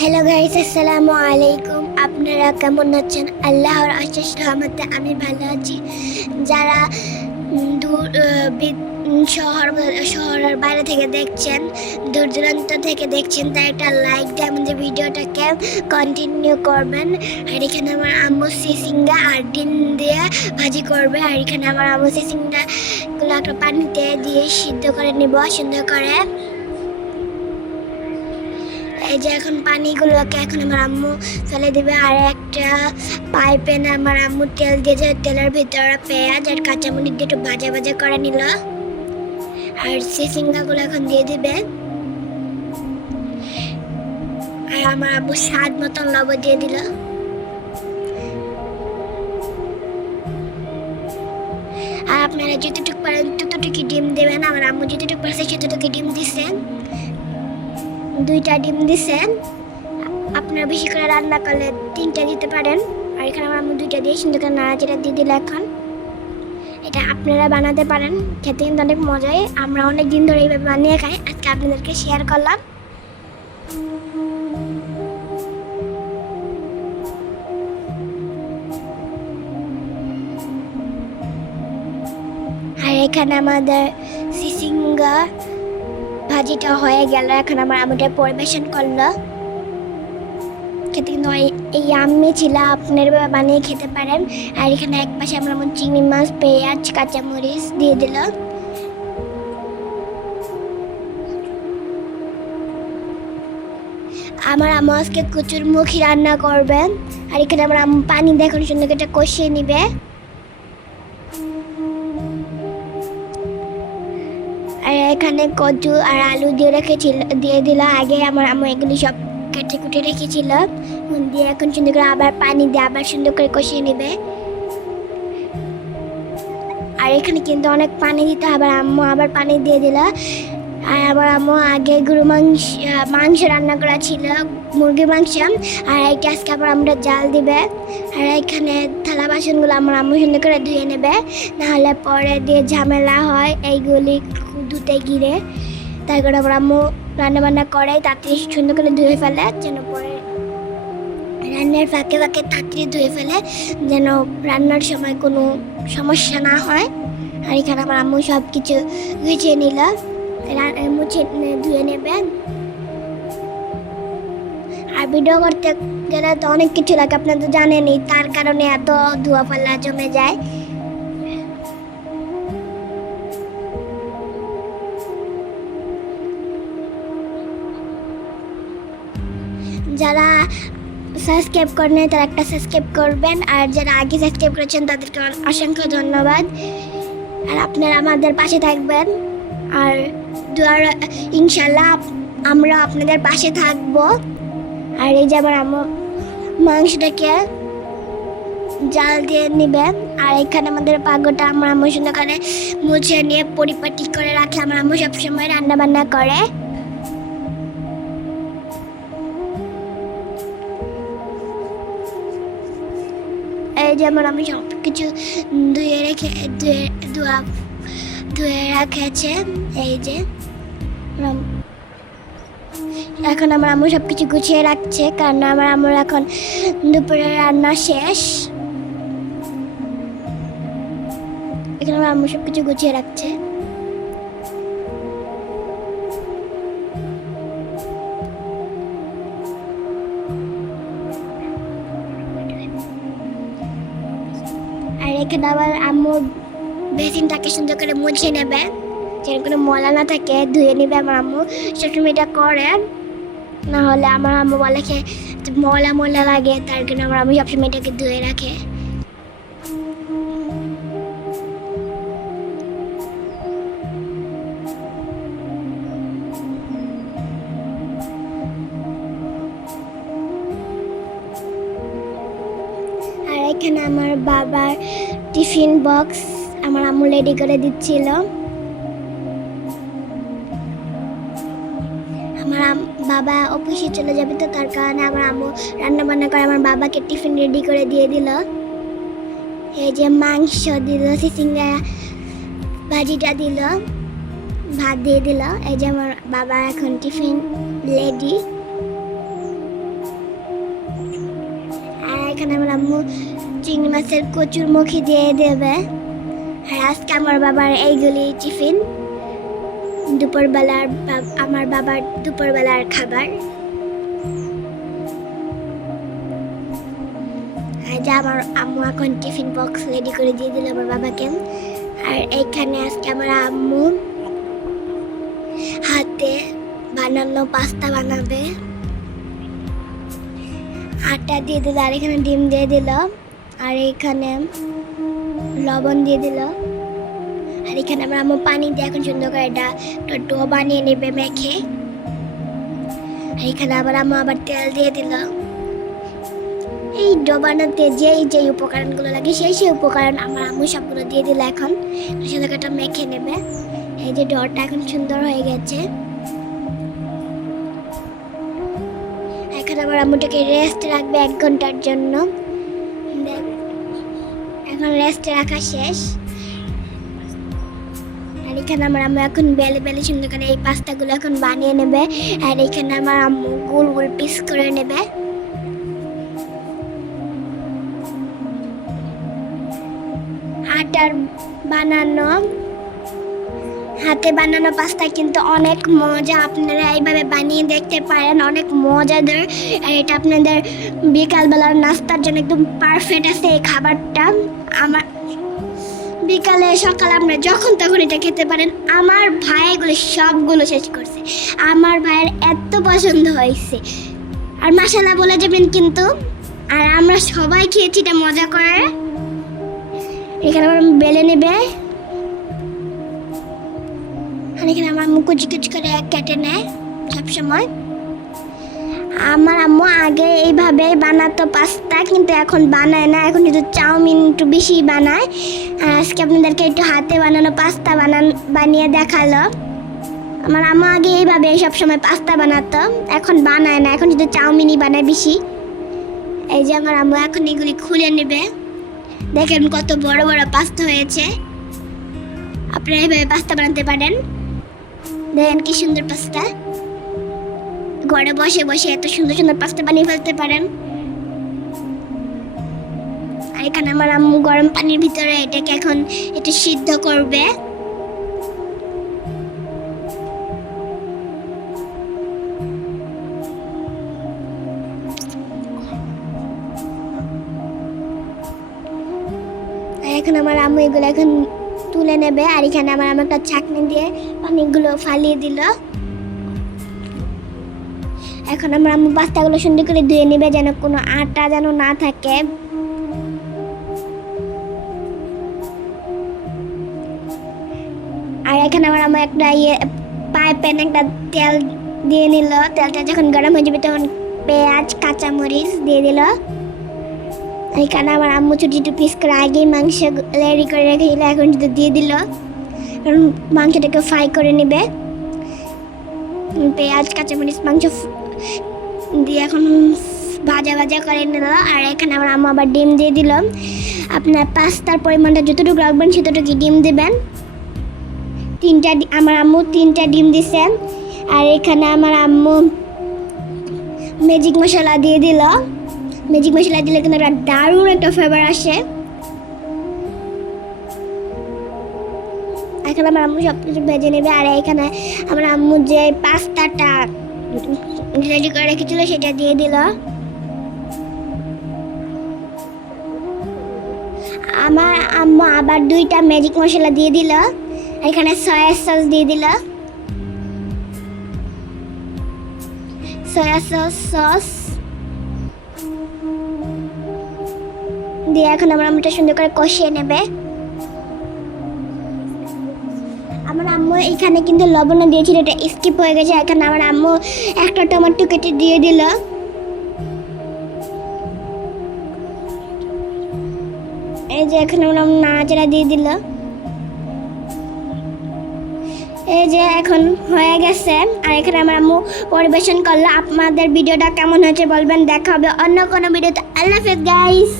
Hello guys আসসালামু আলাইকুম আপনারা কেমন আছেন আল্লাহর আশিস রহমতে আমি ভালো আছি যারা দূর শহর শহরের বাইরে থেকে দেখছেন দূর দূরান্ত থেকে দেখছেন তাই একটা লাইক দিয়ে আমাদের ভিডিওটাকে কন্টিনিউ করবেন আর এখানে আমার আম্মু সিসিঙ্গা আর ডিম দিয়ে ভাজি করবে আর এখানে আমার আম্মু সিসিঙ্গাগুলো একটা পানিতে দিয়ে সিদ্ধ করে নিব সুন্দর করে এই যে এখন পানিগুলোকে এখন আমার আম্মু ফেলে দিবে, আর একটা পাইপে না আমার আম্মু তেল দিয়ে যে তেলের ভিতরে পেঁয়াজ আর কাঁচামরিচ দিয়ে একটু ভাজা ভাজা করে নিল। আর সিসিঙ্গাগুলো এখন দিয়ে দিবে। আর আমার আব্বু স্বাদ মতন লবণ দিয়ে দিল। আর আপনারা যতটুকু পারেন ততটুকু ডিম দেবেন, আমার আম্মু যতটুকু পারছে ততটুকু ডিম দিচ্ছেন দুইটা ডিম দিছেন আপনারা বেশি করে রান্না করলে তিনটা দিতে পারেন। আর এখানে আমার আম্মু দুইটা দিয়ে সুন্দর করে নাড়াচাড়া দিয়ে দিলে এখন। এটা আপনারা বানাতে পারেন। খেতে কিন্তু অনেক মজাই। আমরা অনেক দিন ধরে এইভাবে বানিয়ে খাই। আজকে আপনাদেরকে শেয়ার করলাম। আর এখানে আমাদের সিসিঙ্গা ভাজিটা হয়ে গেল, এখন আমার আম্মুটা পরিবেশন করল। খেতে কিন্তু এই- আমি ছিল, আপনার বানিয়ে খেতে পারেন। আর এখানে এক পাশে আমার চিংড়ি মাছ, পেঁয়াজ, কাঁচামরিচ দিয়ে দিল। আমার আম্মু আজকে কচুর মুখি রান্না করবেন আর এখানে আমার আম্মু পানি এখন সুন্দর এটা কষিয়ে নিবে। আর এখানে কচু আর আলু দিয়ে রেখেছিল, দিয়ে দিল। আগে আমার আম্মু এগুলি সব কেটে কুটে রেখেছিল। দিয়ে এখন সুন্দর করে আবার পানি দিয়ে আবার সুন্দর করে কষিয়ে নেবে। আর এখানে কিন্তু অনেক পানি দিতে হবে। আম্মু আবার পানি দিয়ে দিল। আর আমার আম্মু আগে গরু মাংস মাংস রান্না করা ছিল, মুরগির মাংস। আর এইটা আজকে আবার আমরা জাল দিবে। আর এখানে থালা বাসনগুলো আমার আম্মু সুন্দর করে ধুয়ে নেবে। নাহলে পরে দিয়ে ঝামেলা হয়। এইগুলি ধুতে গিরে তারপরে আবার আম্মু রান্না বান্না করে, তাড়াতাড়ি সুন্দর করে ধুয়ে ফেলে, যেন পরে রান্নার ফাঁকে ফাঁকে তাড়াতাড়ি ধুয়ে ফেলে, যেন রান্নার সময় কোনো সমস্যা না হয়। আর এখানে আমার আম্মু সব কিছু গুছিয়ে নিল মুছে ধুয়ে নেবে। আর ভিডিও করতে গেলে তো অনেক কিছু লাগে, আপনারা তো জানেনই, তার কারণে এত ধোয়া ফাল্লা জমে যায়। যারা সাবস্ক্রাইব করেন তারা একটা সাবস্ক্রাইব করবেন। আর যারা আগে সাবস্ক্রাইব করেছেন, তাদেরকে অসংখ্য ধন্যবাদ। আর আপনারা আমাদের পাশে থাকবেন। আর দুয়ার ইনশাল্লাহ আমরা আপনাদের পাশে থাকব। আর এই যে আমার মাংসটাকে জাল দিয়ে নেবেন। আর এখানে আমাদের পাগোটা আমার আম্মু সুন্দর করে মুছে নিয়ে পরিপাটি করে রাখে। আমার আম্মু সবসময় রান্না বান্না করে। এই যে আমার আমি সব কিছু ধুয়ে রেখে, ধুয়ে, ধোয়া, ধুয়ে রেখেছে, এই যে। এখন আমার আম্মু সব কিছু গুছিয়ে রাখছে, কারণ আমার আম্মুর এখন দুপুরে রান্না শেষ। এখানে আমার আম্মু সব কিছু গুছিয়ে রাখছে। এখানে আবার আম্মু বেসিনটাকে সুন্দর করে মুছে নেবে। যেন কোনো ময়লা না থাকে, ধুয়ে নেবে আমার আম্মু। সবসময় এটা করে, না হলে আমার আম্মু বলে যে ময়লা ময়লা লাগে, তার জন্য আমার আম্মু সবসময় এটাকে ধুয়ে রাখে। এখানে আমার বাবার টিফিন বক্স আমার আম্মু রেডি করে দিচ্ছিল। আমার বাবা অফিসে চলে যাবে তো, তার কারণে আমার আম্মু রান্না বান্না করে আমার বাবাকে টিফিন রেডি করে দিয়ে দিল। এই যে মাংস দিল, সিসিঙ্গা ভাজিটা দিল, ভাত দিয়ে দিল। এই যে আমার বাবা এখন টিফিন রেডি। আর এখানে আমার আম্মু চিংড়ি মাছের কচুর মুখি দিয়ে দেবে। আর আজকে আমার বাবার এইগুলি টিফিন। দুপুরবেলার আমার বাবার দুপুরবেলার খাবার। যা আমার আম্মু এখন টিফিন বক্স রেডি করে দিয়ে দিল আমার বাবাকে। আর এইখানে আজকে আমার আম্মু হাতে বানানো পাস্তা বানাবে। আটা দিয়ে দিল আর এখানে ডিম দিয়ে দিল। আর এখানে লবণ দিয়ে দিল। আর এখানে আমরা আম্মু পানি দিয়ে এখন সুন্দর করে এটা একটা ডো বানিয়ে নেবে মেখে। আর এখানে আবার আম্মু আবার তেল দিয়ে দিল। এই ডো বানাতে যেই যেই উপকরণগুলো লাগে সেই সেই উপকরণ আমার আম্মু সবগুলো দিয়ে দিল এখন। সুন্দর করে মেখে নেবে। এই যে ডোটা এখন সুন্দর হয়ে গেছে। এখন আমার আম্মুটাকে রেস্ট রাখবে এক ঘণ্টার জন্য। এখন রেস্ট রাখা শেষ। আর এখানে আমার আম্মু এখন বেলে বেলে সুন্দর করে এই পাস্তাগুলো এখন বানিয়ে নেবে। আর এখানে আমার আম্মু গোল গোল পিস করে নেবে। আটার বানানো, হাতে বানানো পাস্তা কিন্তু অনেক মজা। আপনারা এইভাবে বানিয়ে দেখতে পারেন, অনেক মজাদার। আর এটা আপনাদের বিকালবেলার নাস্তার জন্য একদম পারফেক্ট আছে এই খাবারটা। আমার বিকালে, সকালে আপনারা যখন তখন এটা খেতে পারেন। আমার ভাই এগুলো সবগুলো শেষ করছে। আমার ভাইয়ের এত পছন্দ হয়েছে। আর মাসালা বলে যাবেন কিন্তু, আর আমরা সবাই খেয়েছি এটা মজা করে এখানে আমার বেলে নেবে। আর এখানে আমার কুচি কুচি করে কেটে নেয় সবসময়। আমার আম্মু আগে এইভাবে বানাতো পাস্তা, কিন্তু এখন বানায় না। এখন শুধু চাউমিন একটু বেশি বানায়। আর আজকে আপনাদেরকে একটু হাতে বানানো পাস্তা বানান, বানিয়ে দেখাল। আমার আম্মু আগে এইভাবে সবসময় পাস্তা বানাতো, এখন বানায় না। এখন শুধু চাউমিনই বানায় বেশি। এই যে আমার আম্মু এখন এগুলি খুলে নেবে। দেখেন কত বড় বড় পাস্তা হয়েছে। আপনারা এইভাবে পাস্তা বানাতে পারেন। দেখেন কি সুন্দর পাস্তা। ঘরে বসে বসে এত সুন্দর সুন্দর পাস্তা বানিয়ে ফেলতে পারেন। আর এখানে আমার আম্মু গরম পানির ভিতরে এটাকে এখন একটু সিদ্ধ করবে। এখন আমার আম্মু এগুলো এখন তুলে নেবে। আর এখানে আমার আম্মু একটা ছাকনি দিয়ে অনেকগুলো ফালিয়ে দিল। এখন আমার আম্মু পাস্তাগুলো সুন্দর করে ধুয়ে নেবে যেন কোনো আটা যেন না থাকে। আর এখানে আমার আম্মু একটা ইয়ে পাইপেন একটা তেল দিয়ে নিল। তেলটা যখন গরম হয়ে যাবে তখন পেঁয়াজ, কাঁচামরিচ দিয়ে দিল। এখানে আমার আম্মু ছোটো ছোটো পিস করে আগেই মাংস রেডি করে রেখেছিল এখন যদি দিয়ে দিল। কারণ মাংসটাকে ফ্রাই করে নেবে। পেঁয়াজ, কাঁচামরিচ, মাংস দিয়ে এখন ভাজা ভাজা করে নিল, আর এখানে আমার আম্মু আবার ডিম দিয়ে দিল। আপনার পাস্তার পরিমাণটা যতটুকু রাখবেন সেতটুকু ডিম দেবেন। তিনটা আমার আম্মু তিনটা ডিম দিছে, আর এখানে আমার আম্মু ম্যাজিক মশলা দিয়ে দিল। ম্যাজিক মশলা দিলে কিন্তু একটা দারুণ একটা ফ্লেভার আসে। এখানে আমার আম্মু সব কিছু ভেজে নেবে, আর এখানে আমার আম্মু যে পাস্তাটা রেডি করে রেখেছিল, সেটা দিয়ে দিল। আমার আম্মু আবার দুইটা ম্যাজিক মশলা দিয়ে দিল। এখানে সয়া সস দিয়ে দিল। সয়া সস সস দিয়ে এখন আমার আম্মুটা সুন্দর করে কষিয়ে নেবে। আম্মু এখানে কিন্তু লবণ দিয়েছিল, এটা স্কিপ হয়ে গেছে, এখানে আমার আম্মু একটা টমেটো কেটে দিয়ে দিল। এই যে এখানে আমার নাড়াচাড়া দিয়ে দিল। এই যে এখন হয়ে গেছে, আর এখানে আমার আম্মু পরিবেশন করল। আপনাদের ভিডিওটা কেমন হয়েছে বলবেন, দেখা হবে অন্য কোনো ভিডিওতে। আল্লাহ হাফেজ গাইস